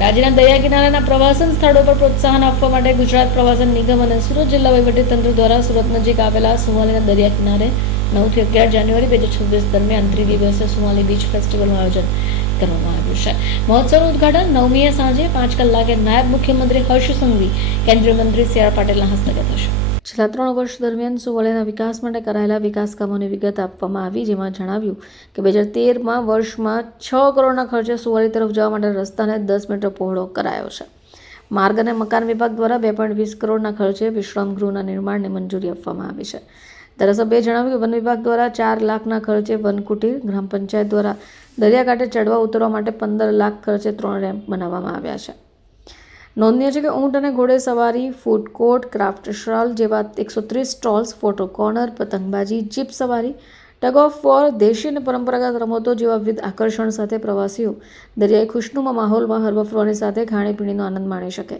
રાજ્યના દરિયા કિનારાના પ્રવાસન સ્થળો પર પ્રોત્સાહન આપવા માટે ગુજરાત પ્રવાસન નિગમ અને સુરત જિલ્લા વહીવટીતંત્ર દ્વારા સુરત નજીક આવેલા સુમાલીના દરિયા કિનારે નવથી અગિયાર જાન્યુઆરી બે હજાર છવ્વીસ દરમિયાન ત્રિદિવસીય સુમાલી બીચ ફેસ્ટિવલનું આયોજન કરવામાં આવ્યું છે. મહોત્સવનું ઉદઘાટન નવમીએ સાંજે પાંચ કલાકે નાયબ મુખ્યમંત્રી હર્ષ સંઘવી, કેન્દ્રીય મંત્રી સી આર પાટીલના હસ્તગત થશે. છેલ્લા ત્રણ વર્ષ દરમિયાન સુવર્ણના વિકાસ માટે કરાયેલા વિકાસ કામોની વિગત આપવામાં આવી, જેમાં જણાવ્યું કે બે હજાર તેરમાં વર્ષમાં છ કરોડના ખર્ચે સુવાળી તરફ જવા માટે રસ્તાને દસ મીટર પહોળો કરાયો છે. માર્ગ અને મકાન વિભાગ દ્વારા બે પોઈન્ટ વીસ કરોડના ખર્ચે વિશ્રામ ગૃહના નિર્માણને મંજૂરી આપવામાં આવી છે. ધારાસભ્યએ જણાવ્યું કે વન વિભાગ દ્વારા ચાર લાખના ખર્ચે વન કુટીર ગ્રામ પંચાયત દ્વારા દરિયાકાંઠે ચડવા ઉતરવા માટે પંદર લાખ ખર્ચે ત્રણ રેમ્પ બનાવવામાં આવ્યા છે. નોંધનીય છે કે ઊંટ અને ઘોડે સવારી ફૂડ કોર્ટ ક્રાફ્ટ સ્ટોલ જેવા એકસો ત્રીસ સ્ટોલ્સ ફોટો કોર્નર પતંગબાજી જીપ સવારી ટગ ઓફ વોર દેશી અને પરંપરાગત રમતો જેવા વિવિધ આકર્ષણ સાથે પ્રવાસીઓ દરિયાઈ ખુશનુમા માહોલમાં હરવા સાથે ખાણીપીણીનો આનંદ માણી શકે.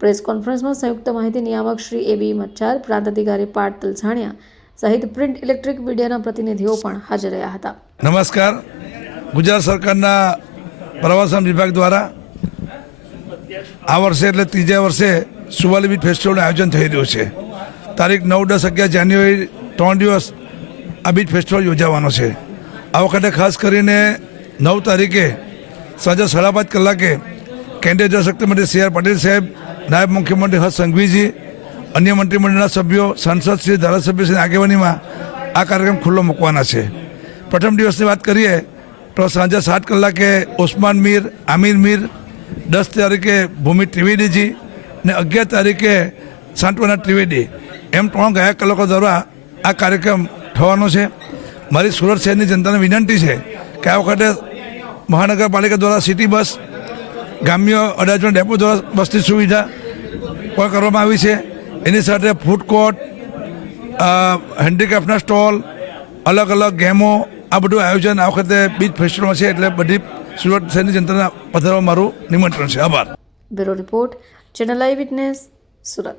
પ્રેસ કોન્ફરન્સમાં સંયુક્ત માહિતી નિયામક શ્રી એ બી મચ્છાર, પ્રાંત અધિકારી પાટ તલસાણિયા સહિત પ્રિન્ટ ઇલેક્ટ્રિક મીડિયાના પ્રતિનિધિઓ પણ હાજર રહ્યા હતા. નમસ્કાર. ગુજરાત સરકારના પ્રવાસન વિભાગ દ્વારા આ વર્ષે એટલે ત્રીજા વર્ષે સુવાલી બીચ ફેસ્ટિવલનું આયોજન થઈ રહ્યું છે. તારીખ નવ, દસ, અગિયાર જાન્યુઆરી ત્રણ દિવસ આ બીચ ફેસ્ટિવલ યોજાવાનો છે. આ વખતે ખાસ કરીને નવ તારીખે સાંજે સાડા પાંચ કલાકે કેન્દ્રીય જળશક્તિ મંત્રી સી આર પાટીલ સાહેબ, નાયબ મુખ્યમંત્રી હર્ષ સંઘવીજી, અન્ય મંત્રીમંડળના સભ્યો, સાંસદ શ્રી ધારાસભ્યશ્રીની આગેવાનીમાં આ કાર્યક્રમ ખુલ્લો મૂકવાના છે. પ્રથમ દિવસની વાત કરીએ તો સાંજે સાત કલાકે ઓસ્માન મીર, આમિર મીર દસ તારીખે ભૂમિ ત્રિવેદીજી ને અગિયાર તારીખે સાંત્વના ત્રિવેદી. એમ ત્રણ ગાયક કલાકો દ્વારા આ કાર્યક્રમ થવાનો છે. મારી સુરત શહેરની જનતાને વિનંતી છે કે આ વખતે મહાનગરપાલિકા દ્વારા સિટી બસ ગ્રામ્ય અડાજણ ડેપો દ્વારા બસની સુવિધા પણ કરવામાં આવી છે. એની સાથે ફૂડ કોર્ટ હેન્ડીક્રાફ્ટના સ્ટોલ અલગ અલગ ગેમો, આ બધું આયોજન આ વખતે બીચ ફેસ્ટિવલમાં છે એટલે બધી સુરત શહેરની જનતાના પધારવા મારું નિમંત્રણ છે આભાર bureau report channel eye witness Surat